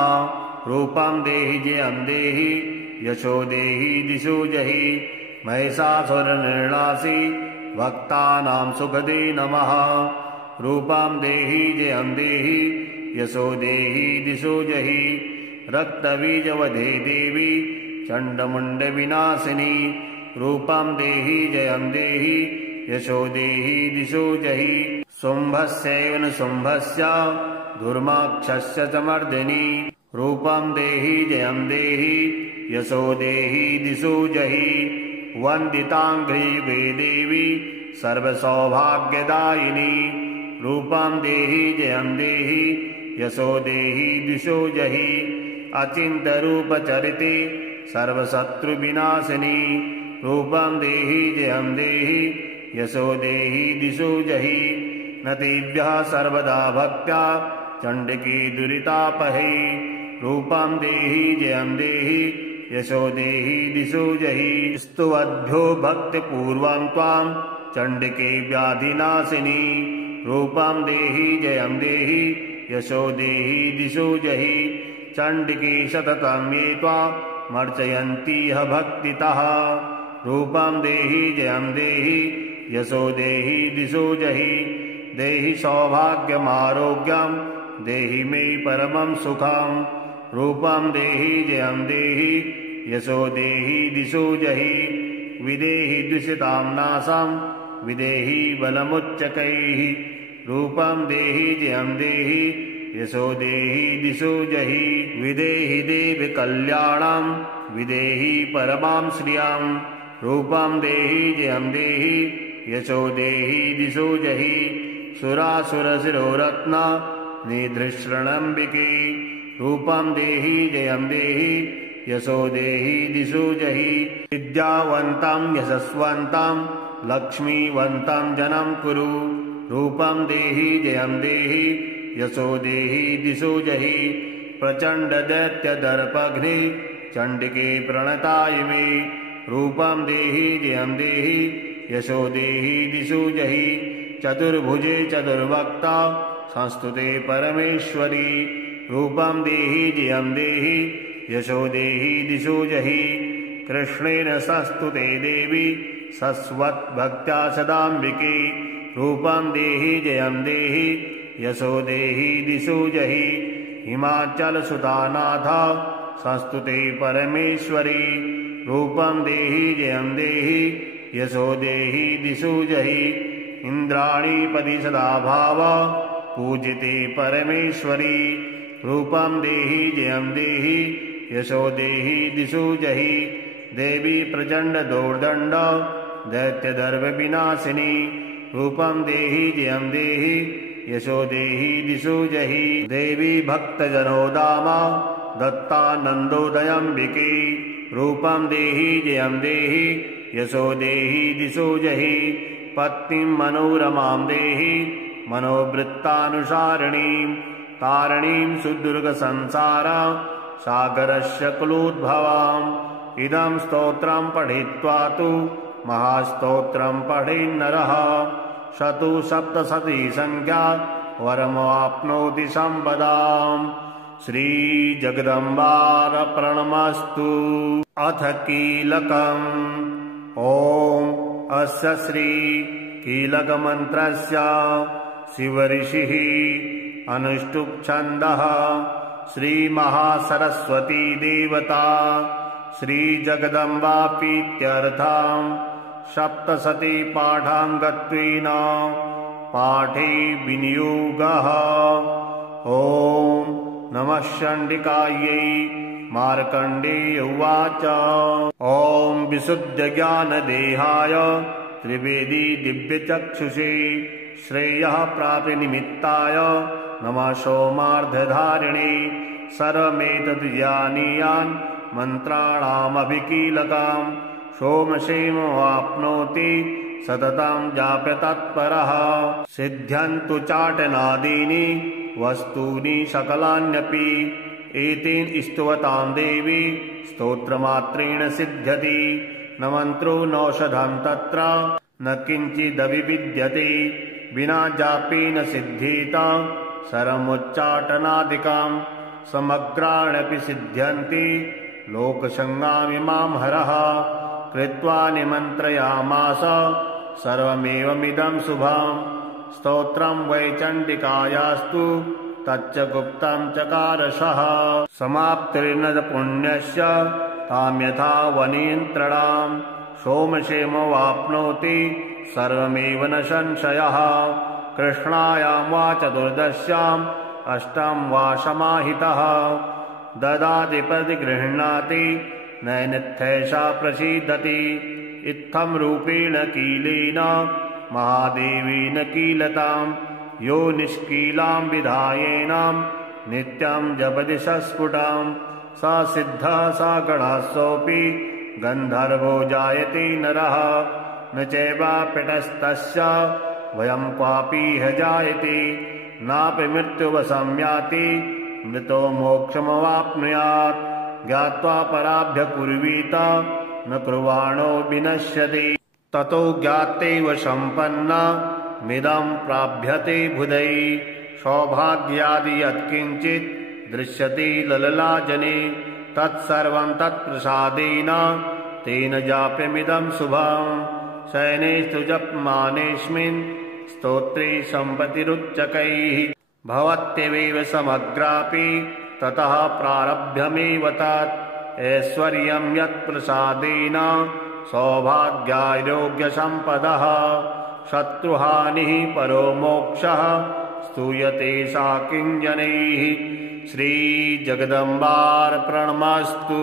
रूपं देहि जयं देहि यशो देहि दिशो जहि महिषासुरनिर्णासि भक्तानां सुखदे नमः। रूपं देहि जयं देहि यशो देहि दिशो जहि रक्तबीजवधे देवी चण्डमुण्डविनाशिनी। रूपं देहि जयं देहि यशो देहि दिशो जहि शुम्भस्यैव न शुम्भस्य धूर्माक्षस्य च मर्दिनी। रूपं देहि जयं देहि यशो देहि दिशो जहि वन्दिताङ्घ्रियुगे देवी सर्वसौभाग्यदायिनी। रूपं देहि जयं देहि यशो देहि दिशो जहि अचिन्त्यरूपचरिते सर्वशत्रुविनाशिनी। रूपं देहि जयं देहि यशो देहि दिशो जहि नतीभ्यः सर्वदा भक्त्या चण्डिके दुरितापहे। रूपं देहि जयं देहि यशो देहि दिशो जहि स्तुवद्भ्यो भक्तिपूर्वं त्वां चण्डिके व्याधिनाशिनी। रूपं देहि जयं देहि यशो देहि दिशो जहि चण्डिके सततं ये त्वामर्चयन्तीह भक्तितः। रूपं देहि जयं देहि यशो देहि दिशो जहि देहि सौभाग्यमारोग्यं देहि मे परमं सुखम्। रूपं देहि जयं देहि यशो देहि दिशो जहि विदेहि दुषितां नाशं विदेहि बलमुच्चकैः। रूपं देहि जयं देहि यशो देहि दिशो जहि विदेहि देवि कल्याणं विदेहि परमां श्रियं। रूपं देहि जयं देहि यशो देहि दिशो जहि सुरासुरशिरोरत्न निधृशृणम्बिके। रूपं देहि जयं देहि यशो देहि दिशो जहि विद्यावन्तं यशस्वन्तं लक्ष्मीवन्तं जनं कुरु। रूपं देहि जयं देहि यशो देहि दिशो जहि प्रचण्ड दैत्यदर्पघ्ने चण्डिके प्रणतायिमे रूपं देहि जयं देहि यशो देहि दिशो जहि चतुर्भुजे चतुर्वक्ता संस्तुते परमेश्वरी रूपं देहि जयं देहि यशो देहि दिशो जहि कृष्णेन संस्तुते देवी सस्वद्भक्त्या सदाम्बिके रूपं देहि जयं देहि यशो देहि दिशो जहि हिमाचलसुतानाथ संस्तुते परमेश्वरी रूपं देहि जयं देहि यशो देहि दिशो जहि इन्द्राणीपदी सदा भाव पूजिते परमेश्वरी रूपं देहि जयं देहि यशो देहि दिशो जहि देवी प्रचण्ड दोर्दण्ड दैत्यदर्भविनाशिनी रूपं देहि जयं देहि यशो देहि दिशो जहि देवी भक्तजनोदामा दत्तानन्दोदयम्बिके रूपं देहि जयं देहि यशो देहि दिशो जहि पत्नीं मनोरमां देहि मनोवृत्तानुसारिणीं तारिणीं सुदुर्गसंसार सागरस्य कुलोद्भवाम् इदं स्तोत्रं पठित्वा तु महास्तोत्रं पठेन्नरः शतु सप्तशती संख्या वरमवाप्नोति सम्पदाम् श्रीजगदम्बार्पणमस्तु। अथ कीलकम् ॐ अस्य श्रीकीलकमन्त्रस्य शिवऋषिः अनुष्टुप् छन्दः श्रीमहासरस्वती देवता श्रीजगदम्बाप्रीत्यर्थम् सप्तशती पाठाङ्गत्वेन पाठे विनियोगः। ॐ नमः चण्डिकायै। मार्कण्डेय उवाच ॐ विशुद्धज्ञानदेहाय त्रिवेदी दिव्यचक्षुषे श्रेयः प्राप्तिनिमित्ताय नमः सोमार्धधारिणे सर्वमेतद् जानीयान् मन्त्राणामभिकीलकाम् सोमक्षेमवाप्नोति सततं जाप्य तत्परः सिद्ध्यन्तु चाटनादीनि वस्तूनि सकलान्यपि एतेन स्तुवतां देवी स्तोत्रमात्रेण सिद्ध्यति न मन्त्रो नौषधं तत्र न किञ्चिदभिविद्यते विना जापेन सिद्ध्येत सर्वमुच्चाटनादिकं समग्राण्यपि सिद्ध्यन्ति लोकसङ्गामिमां हरः कृत्वा निमन्त्रयामास सर्वमेवमिदं शुभं स्तोत्रं वै चण्डिकायास्तु तच्च गुप्तं चकारसः समाप्तिर्न पुण्यस्य तां यथा वनियन्त्रणां सोमक्षेमवाप्नोति सर्वमेव न संशयः कृष्णायां वा चतुर्दश्याम् अष्टं वा समाहितः ददाति प्रतिगृह्णाति नैनथैषा प्रसीदति इत्थं रूपेण कीलेन महादेवीन कीलतां यो निष्कीलां विधायेनां नित्यं जपति सस्फुटां स सिद्धः स गणः सोऽपि गन्धर्वो जायते नरः न चैवाप्यतस्तस्य वयं क्वापीह जायते नापि मृत्युवशं याति मृतो मोक्षमवाप्नुयात् ज्ञात्वा पराभ्यकुर्वीत न कुर्वाणो विनश्यति ततो ज्ञात्यैव सम्पन्ना मिदं प्राप्यते बुधै सौभाग्यादि यत्किञ्चित् दृश्यते लललाजने तत्सर्वं तत्प्रसादेन तेन जाप्यमिदं शुभं शयनेषु जप्यमानेऽस्मिन् स्तोत्रे सम्पत्तिरुच्चकैः भवत्येव समग्रापि ततः प्रारभ्यमेव तत् ऐश्वर्यं यत्प्रसादेन सौभाग्यारोग्यसम्पदः शत्रुहानिः परो मोक्षः स्तूयते सा किञ्जनैः। श्रीजगदम्बार्पणमस्तु।